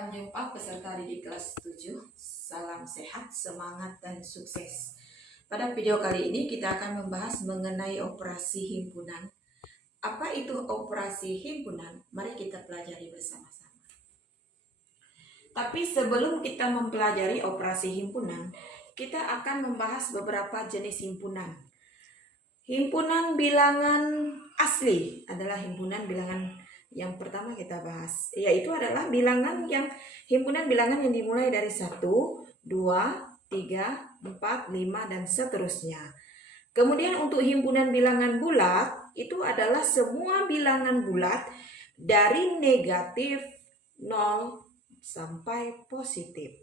Akan jumpa peserta didik kelas 7. Salam sehat, semangat, dan sukses. Pada video kali ini kita akan membahas mengenai operasi himpunan. Apa itu operasi himpunan? Mari kita pelajari bersama-sama. Tapi sebelum kita mempelajari operasi himpunan, kita akan membahas beberapa jenis himpunan. Himpunan bilangan asli adalah himpunan bilangan yang pertama kita bahas, yaitu adalah himpunan bilangan yang dimulai dari 1, 2, 3, 4, 5, dan seterusnya. Kemudian untuk himpunan bilangan bulat, itu adalah semua bilangan bulat dari negatif 0 sampai positif.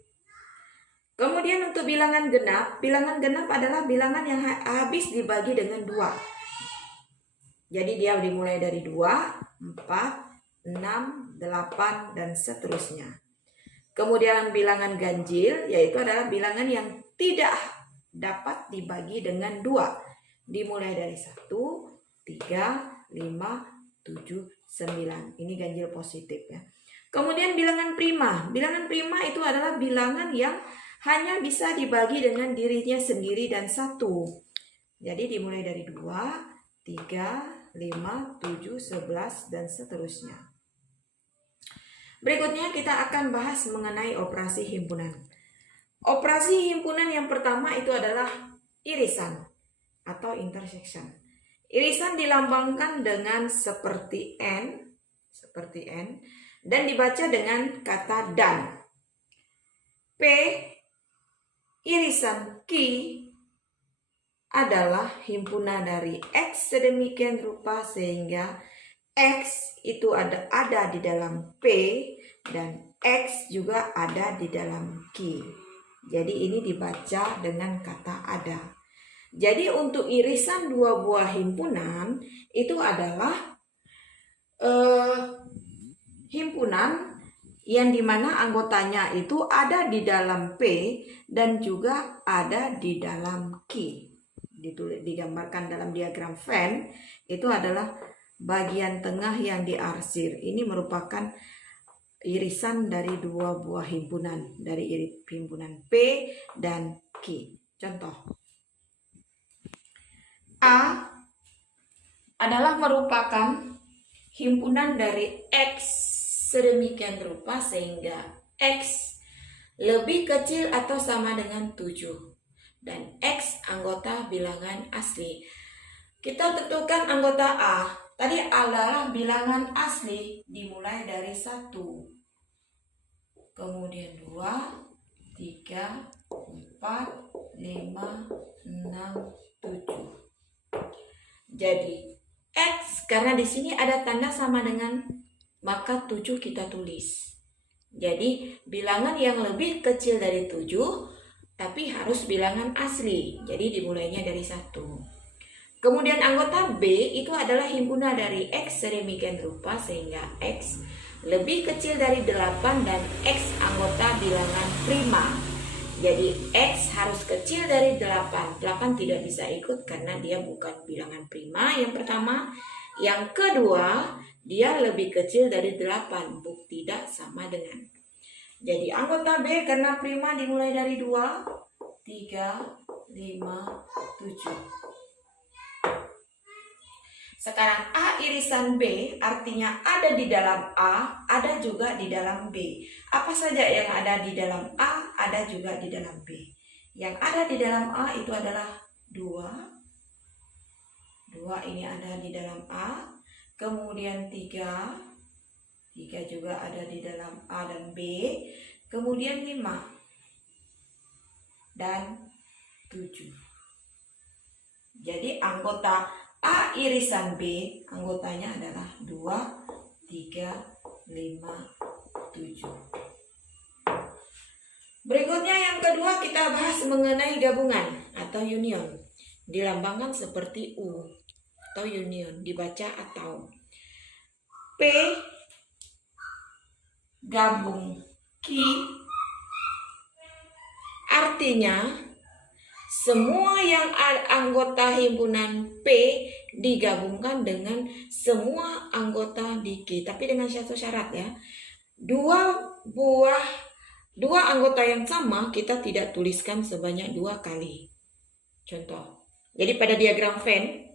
Kemudian untuk bilangan genap adalah bilangan yang habis dibagi dengan 2. Jadi dia dimulai dari 2, 4, 6, 8, dan seterusnya. Kemudian bilangan ganjil yaitu adalah bilangan yang tidak dapat dibagi dengan 2. Dimulai dari 1, 3, 5, 7, 9. Ini ganjil positif ya. Kemudian bilangan prima. Bilangan prima itu adalah bilangan yang hanya bisa dibagi dengan dirinya sendiri dan 1. Jadi dimulai dari 2, 3, 5, 7, 11, dan seterusnya. Berikutnya kita akan bahas mengenai operasi himpunan. Operasi himpunan yang pertama itu adalah irisan atau intersection. Irisan dilambangkan dengan seperti N, dan dibaca dengan kata dan. P, irisan Q adalah himpunan dari X sedemikian rupa sehingga X itu ada di dalam P dan X juga ada di dalam Q. Jadi ini dibaca dengan kata ada. Jadi untuk irisan dua buah himpunan itu adalah himpunan yang dimana anggotanya itu ada di dalam P dan juga ada di dalam Q. Digambarkan dalam diagram Venn itu adalah bagian tengah yang diarsir. Ini merupakan irisan dari dua buah himpunan, dari himpunan P dan Q. Contoh, A adalah merupakan himpunan dari X sedemikian rupa sehingga X lebih kecil atau sama dengan 7 dan X anggota bilangan asli. Kita tentukan anggota A. Tadi adalah bilangan asli dimulai dari 1. Kemudian 2, 3, 4, 5, 6, 7. Jadi X karena di sini ada tanda sama dengan, maka 7 kita tulis. Jadi bilangan yang lebih kecil dari 7 tapi harus bilangan asli. Jadi dimulainya dari 1. Kemudian anggota B itu adalah himpunan dari X sedemikian rupa sehingga X lebih kecil dari 8 dan X anggota bilangan prima. Jadi X harus kecil dari 8. 8 tidak bisa ikut karena dia bukan bilangan prima yang pertama. Yang kedua, dia lebih kecil dari 8. Tidak sama dengan. Jadi anggota B karena prima dimulai dari 2, 3, 5, 7. Sekarang A irisan B artinya ada di dalam A, ada juga di dalam B. Apa saja yang ada di dalam A, ada juga di dalam B. Yang ada di dalam A itu adalah 2. 2 ini ada di dalam A. Kemudian 3. 3 juga ada di dalam A dan B. Kemudian 5 dan 7. Jadi anggota A irisan B anggotanya adalah 2, 3, 5, 7. Berikutnya yang kedua kita bahas mengenai gabungan atau union. Dilambangkan seperti U atau union, dibaca atau. P gabung Q artinya semua yang anggota himpunan P digabungkan dengan semua anggota di Q, tapi dengan satu syarat ya. dua anggota yang sama kita tidak tuliskan sebanyak 2 kali. Contoh. Jadi pada diagram Venn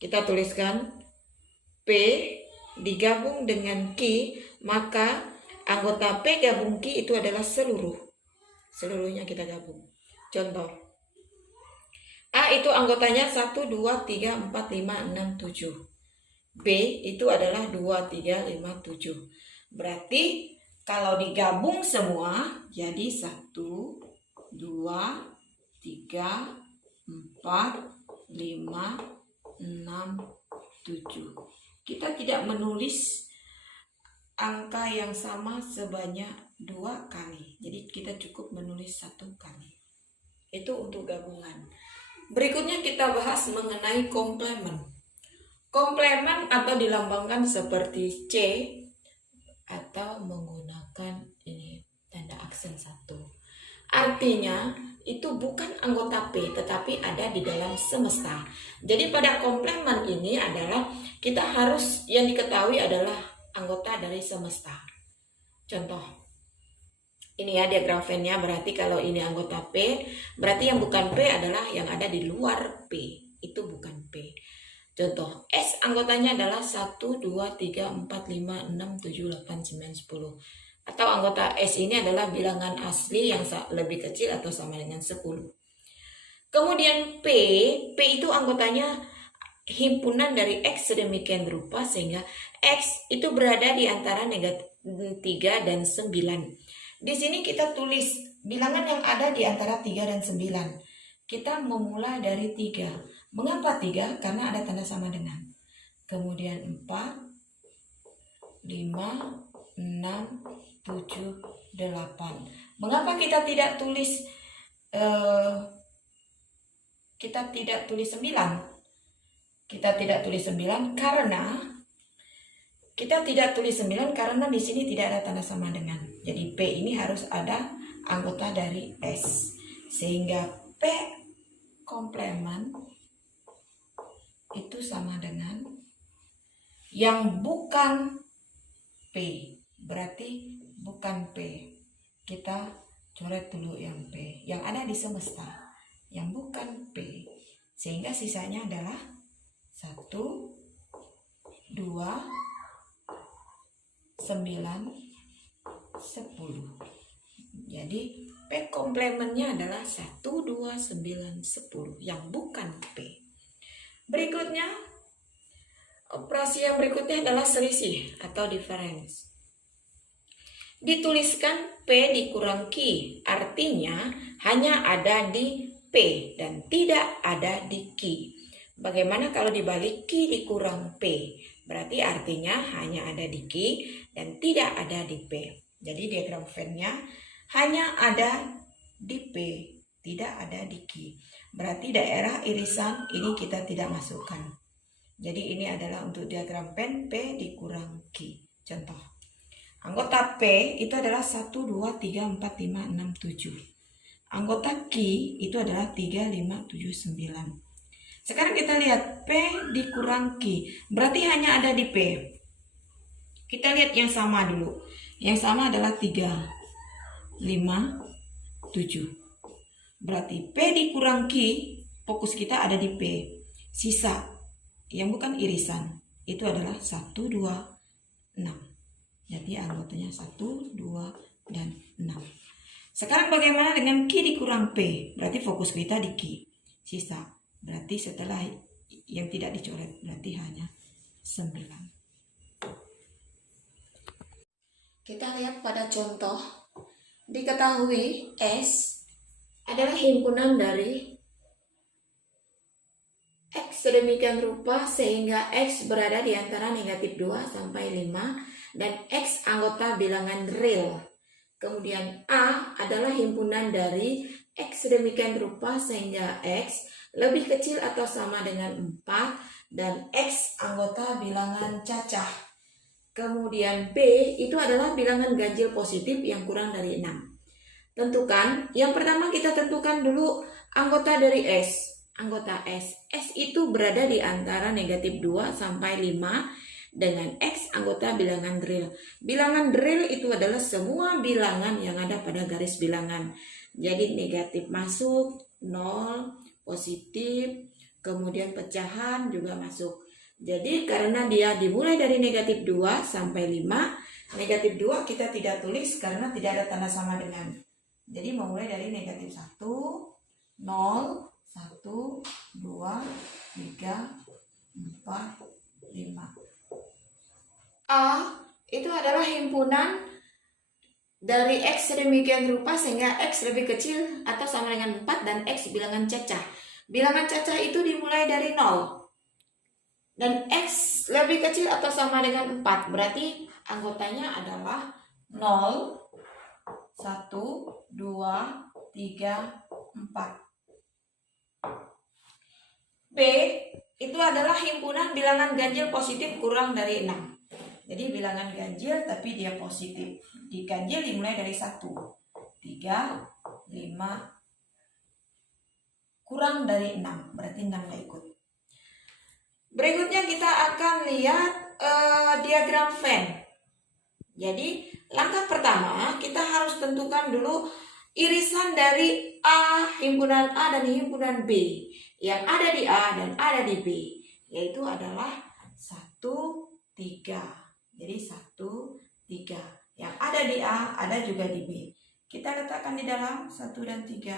kita tuliskan P digabung dengan Q, maka anggota P gabung Q itu adalah seluruhnya kita gabung. Contoh, A itu anggotanya 1, 2, 3, 4, 5, 6, 7. B itu adalah 2, 3, 5, 7. Berarti kalau digabung semua jadi 1, 2, 3, 4, 5, 6, 7. Kita tidak menulis angka yang sama sebanyak 2 kali. Jadi kita cukup menulis 1 kali. Itu untuk gabungan. Berikutnya kita bahas mengenai komplement. Komplement atau dilambangkan seperti C atau menggunakan ini tanda aksen 1. Artinya itu bukan anggota P tetapi ada di dalam semesta. Jadi pada komplement ini adalah kita harus yang diketahui adalah anggota dari semesta. Contoh, ini ya diagram Venn-nya, berarti kalau ini anggota P, berarti yang bukan P adalah yang ada di luar P. Itu bukan P. Contoh, S anggotanya adalah 1, 2, 3, 4, 5, 6, 7, 8, 9, 10. Atau anggota S ini adalah bilangan asli yang lebih kecil atau sama dengan 10. Kemudian P itu anggotanya himpunan dari X sedemikian rupa sehingga X itu berada di antara negatif 3 dan 9. Di sini kita tulis bilangan yang ada di antara 3 dan 9. Kita memulai dari 3. Mengapa 3? Karena ada tanda sama dengan. Kemudian 4, 5, 6, 7, 8. Mengapa kita tidak tulis 9? Kita tidak tulis 9 karena di sini tidak ada tanda sama dengan. Jadi P ini harus ada anggota dari S. Sehingga P komplement itu sama dengan yang bukan P. Berarti bukan P. Kita coret dulu yang P. Yang ada di semesta. Yang bukan P. Sehingga sisanya adalah 1, 2, 9, 10. Jadi P komplementnya adalah 1, 2, 9, 10. Yang bukan P. Berikutnya, operasi yang berikutnya adalah selisih atau difference. Dituliskan P dikurang Q. Artinya hanya ada di P dan tidak ada di Q. Bagaimana kalau dibalik Q dikurang P? Berarti artinya hanya ada di Q dan tidak ada di P. Jadi diagram Venn-nya hanya ada di P, tidak ada di Q. Berarti daerah irisan ini kita tidak masukkan. Jadi ini adalah untuk diagram Venn P dikurang Q. Contoh. Anggota P itu adalah 1, 2, 3, 4, 5, 6, 7. Anggota Q itu adalah 3, 5, 7, 9. Sekarang kita lihat P dikurang Q. Berarti hanya ada di P. Kita lihat yang sama dulu. Yang sama adalah 3, 5, 7. Berarti P dikurang Q, fokus kita ada di P. Sisa yang bukan irisan itu adalah 1, 2, 6. Jadi anggotanya 1, 2, dan 6. Sekarang bagaimana dengan Q dikurang P? Berarti fokus kita di Q. Sisa. Berarti setelah yang tidak dicoret. Berarti hanya 9. Kita lihat pada contoh. Diketahui S adalah himpunan dari X sedemikian rupa sehingga X berada di antara negatif 2 sampai 5 dan X anggota bilangan real. Kemudian A adalah himpunan dari X sedemikian rupa sehingga X lebih kecil atau sama dengan 4 dan X anggota bilangan cacah. Kemudian B itu adalah bilangan ganjil positif yang kurang dari 6. Tentukan, yang pertama kita tentukan dulu anggota dari S. Anggota S. S itu berada di antara negatif 2 sampai 5 dengan X anggota bilangan drill. Bilangan drill itu adalah semua bilangan yang ada pada garis bilangan. Jadi negatif masuk, 0, positif, kemudian pecahan juga masuk. Jadi karena dia dimulai dari negatif 2 sampai 5, negatif 2 kita tidak tulis karena tidak ada tanda sama dengan. Jadi memulai dari negatif 1, 0, 1, 2, 3, 4, 5. A itu adalah himpunan dari X sedemikian rupa sehingga X lebih kecil atau sama dengan 4 dan X bilangan cacah. Bilangan cacah itu dimulai dari 0 dan X lebih kecil atau sama dengan 4. Berarti anggotanya adalah 0, 1, 2, 3, 4. B itu adalah himpunan bilangan ganjil positif kurang dari 6. Jadi bilangan ganjil tapi dia positif. Di ganjil dimulai dari 1, 3, 5, kurang dari 6. Berarti 6 gak ikut. Berikutnya kita akan lihat diagram Venn. Jadi langkah pertama kita harus tentukan dulu irisan dari A, himpunan A dan himpunan B yang ada di A dan ada di B, yaitu adalah 1, 3. Jadi 1, 3. Yang ada di A ada juga di B. Kita letakkan di dalam 1 dan 3.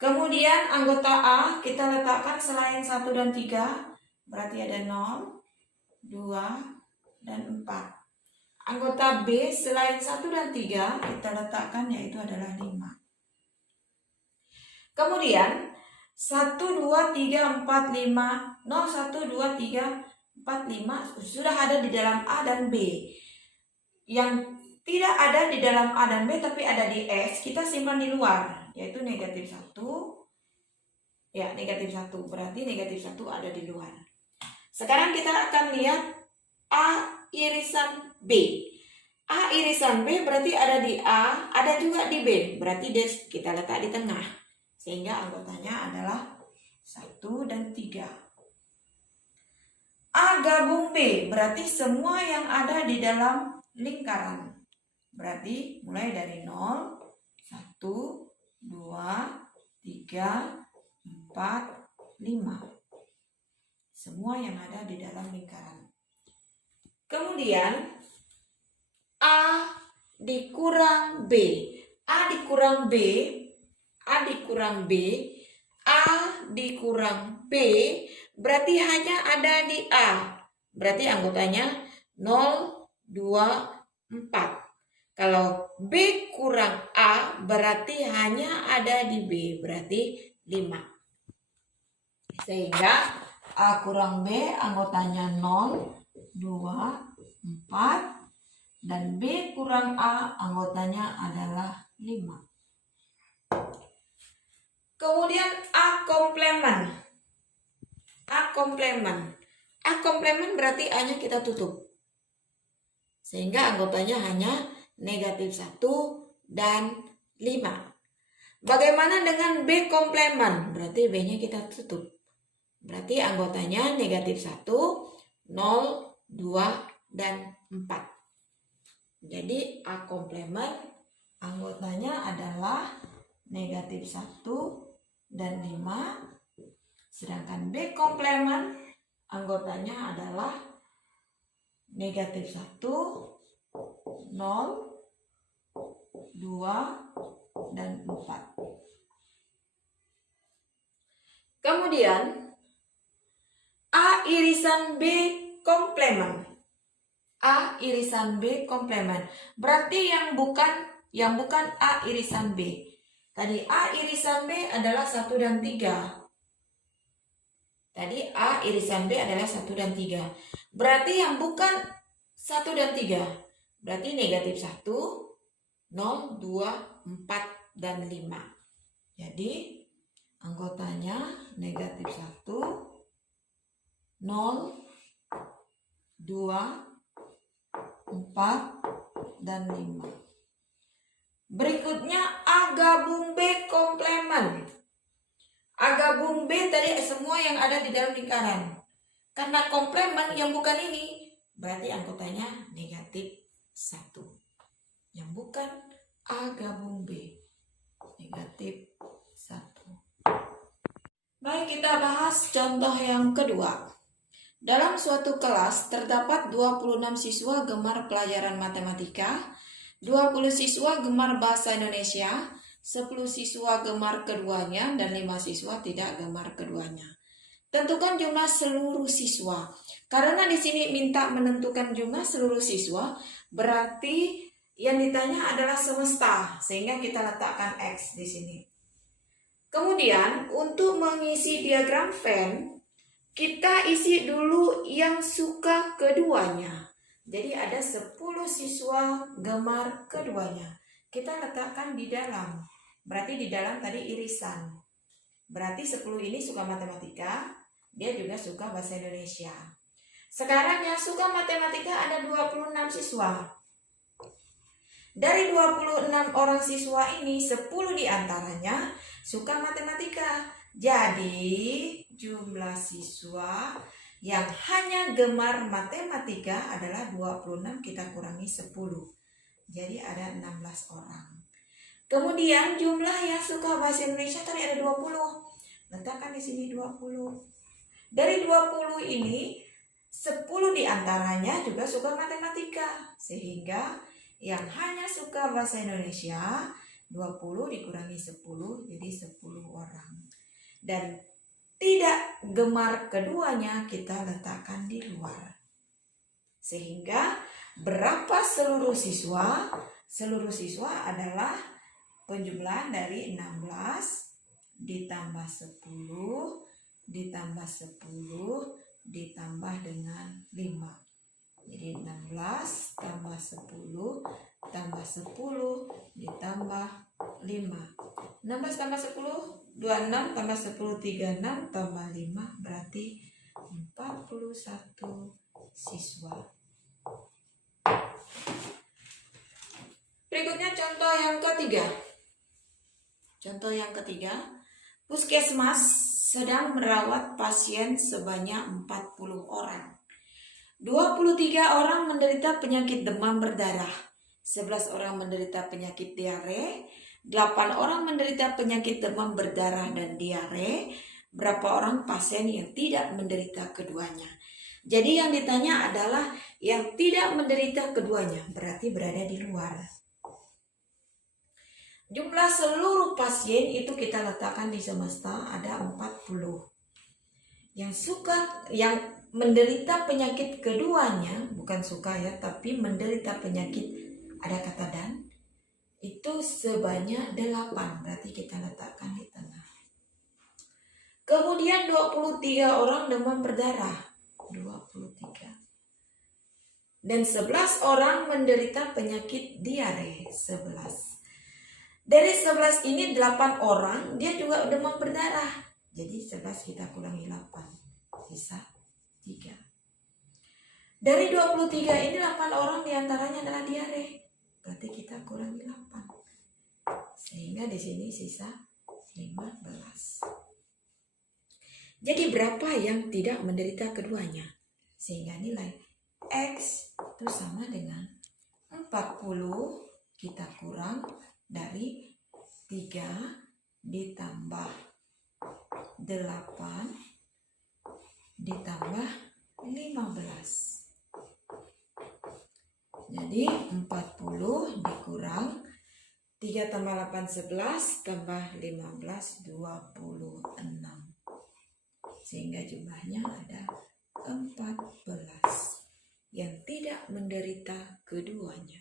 Kemudian anggota A kita letakkan selain 1 dan 3, berarti ada 0, 2, dan 4. Anggota B selain 1 dan 3 kita letakkan yaitu adalah 5. Kemudian 1, 2, 3, 4, 5, 0, 1, 2, 3, 4, 5 sudah ada di dalam A dan B. Yang tidak ada di dalam A dan B tapi ada di X kita simpan di luar, yaitu negatif 1. Ya, negatif 1. Berarti negatif 1 ada di luar. Sekarang kita akan lihat A irisan B. A irisan B berarti ada di A, ada juga di B. Berarti kita letak di tengah. Sehingga anggotanya adalah 1 dan 3. A gabung B berarti semua yang ada di dalam lingkaran. Berarti mulai dari 0, 1, 2, 3, 4, 5. Semua yang ada di dalam lingkaran. Kemudian A dikurang B. A dikurang B, A dikurang B, A dikurang B, berarti hanya ada di A. Berarti anggotanya 0, 2, 4. Kalau B kurang A berarti hanya ada di B, berarti 5. Sehingga A kurang B anggotanya 0, 2, 4. Dan B kurang A anggotanya adalah 5. Kemudian A komplemen. A komplemen. A komplemen berarti A-nya kita tutup. Sehingga anggotanya hanya negatif 1 dan 5. Bagaimana dengan B komplemen? Berarti B-nya kita tutup. Berarti anggotanya negatif 1, 0, 2, dan 4. Jadi A komplemen anggotanya adalah negatif 1 dan 5. Sedangkan B komplemen anggotanya adalah negatif 1, 0, 2, dan 4. Kemudian A irisan B komplemen. A irisan B komplemen. Berarti yang bukan A irisan B. Tadi A irisan B adalah 1 dan 3. Tadi A irisan B adalah 1 dan 3. Berarti yang bukan 1 dan 3. Berarti negatif 1, 0, 2, 4, dan 5. Jadi anggotanya negatif 1, 0, 2, 4, dan 5. Berikutnya A gabung B komplemen. A gabung B tadi semua yang ada di dalam lingkaran. Karena komplement yang bukan ini, berarti anggotanya negatif 1. Yang bukan A gabung B, negatif 1. Baik, kita bahas contoh yang kedua. Dalam suatu kelas terdapat 26 siswa gemar pelajaran matematika, 20 siswa gemar bahasa Indonesia, 10 siswa gemar keduanya, dan 5 siswa tidak gemar keduanya. Tentukan jumlah seluruh siswa. Karena di sini minta menentukan jumlah seluruh siswa, berarti yang ditanya adalah semesta, sehingga kita letakkan X di sini. Kemudian untuk mengisi diagram Venn, kita isi dulu yang suka keduanya. Jadi ada 10 siswa gemar keduanya. Kita letakkan di dalam. Berarti di dalam tadi irisan. Berarti 10 ini suka matematika, dia juga suka bahasa Indonesia. Sekarang yang suka matematika ada 26 siswa. Dari 26 orang siswa ini, 10 diantaranya suka matematika. Jadi jumlah siswa yang hanya gemar matematika adalah 26, kita kurangi 10. Jadi ada 16 orang. Kemudian jumlah yang suka bahasa Indonesia tadi ada 20. Letakkan di sini 20. Dari 20 ini 10 diantaranya juga suka matematika. Sehingga yang hanya suka bahasa Indonesia 20 dikurangi 10 jadi 10 orang. Dan tidak gemar keduanya kita letakkan di luar. Sehingga berapa seluruh siswa? Seluruh siswa adalah penjumlahan dari 16 ditambah 10 ditambah 10 ditambah dengan 5. Jadi 16 tambah 10 tambah 10 ditambah 5. 16 tambah 10 26 tambah 10 36 tambah 5 berarti 41 siswa. Berikutnya contoh yang ketiga. Contoh yang ketiga, puskesmas sedang merawat pasien sebanyak 40 orang. 23 orang menderita penyakit demam berdarah, 11 orang menderita penyakit diare, 8 orang menderita penyakit demam berdarah dan diare. Berapa orang pasien yang tidak menderita keduanya? Jadi yang ditanya adalah yang tidak menderita keduanya, berarti berada di luar. Jumlah seluruh pasien itu kita letakkan di semesta ada 40. Yang menderita penyakit keduanya, bukan suka ya, tapi menderita penyakit, ada kata dan, itu sebanyak 8, berarti kita letakkan di tengah. Kemudian 23 orang demam berdarah, 23. Dan 11 orang menderita penyakit diare, 11. Dari 11 ini 8 orang dia juga demam berdarah. Jadi 11 kita kurangi 8, sisa 3. Dari 23 ini 8 orang diantaranya adalah diare. Berarti kita kurangi 8. Sehingga di sini sisa 15. Jadi berapa yang tidak menderita keduanya? Sehingga nilai X itu sama dengan 40 kita kurang dari 3 ditambah 8 ditambah 15. Jadi 40 dikurang 3 tambah 8 11 tambah 15 26. Sehingga jumlahnya ada 14 yang tidak menderita keduanya.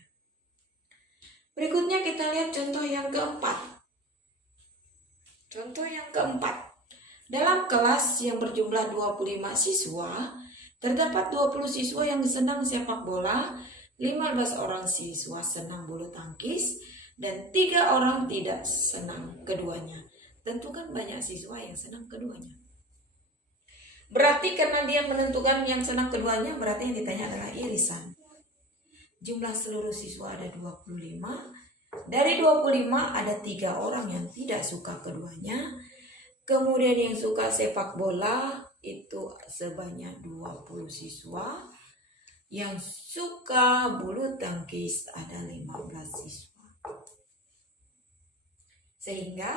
Berikutnya kita lihat contoh yang keempat. Contoh yang keempat. Dalam kelas yang berjumlah 25 siswa, terdapat 20 siswa yang senang sepak bola, 15 orang siswa senang bulu tangkis, dan 3 orang tidak senang keduanya. Tentukan banyak siswa yang senang keduanya. Berarti karena dia menentukan yang senang keduanya, berarti yang ditanya adalah irisan. Jumlah seluruh siswa ada 25. Dari 25 ada 3 orang yang tidak suka keduanya. Kemudian yang suka sepak bola itu sebanyak 20 siswa. Yang suka bulu tangkis ada 15 siswa. Sehingga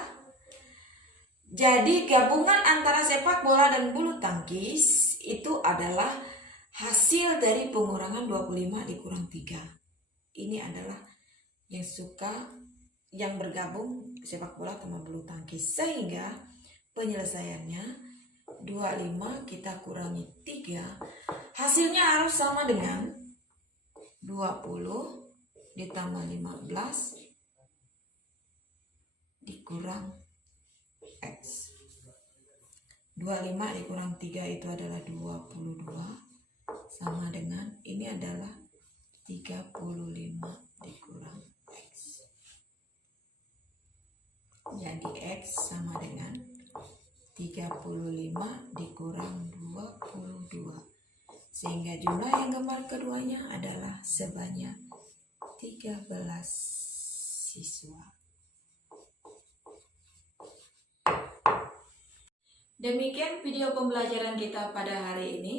jadi gabungan antara sepak bola dan bulu tangkis itu adalah hasil dari pengurangan 25 dikurang 3. Ini adalah yang bergabung sepak bola sama bulu tangkis. Sehingga penyelesaiannya 25 kita kurangi 3, hasilnya harus sama dengan 20 ditambah 15 dikurang X. 25 dikurang 3 itu adalah 22 sama dengan ini adalah 35 dikurang X. Jadi X sama dengan 35 dikurang 22. Sehingga jumlah yang gambar keduanya adalah sebanyak 13 siswa. Demikian video pembelajaran kita pada hari ini.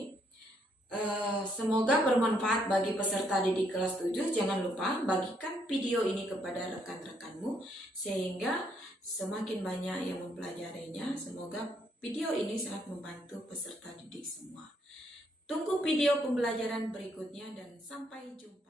Semoga bermanfaat bagi peserta didik kelas 7. Jangan lupa bagikan video ini kepada rekan-rekanmu sehingga semakin banyak yang mempelajarinya. Semoga video ini sangat membantu peserta didik semua. Tunggu video pembelajaran berikutnya dan sampai jumpa.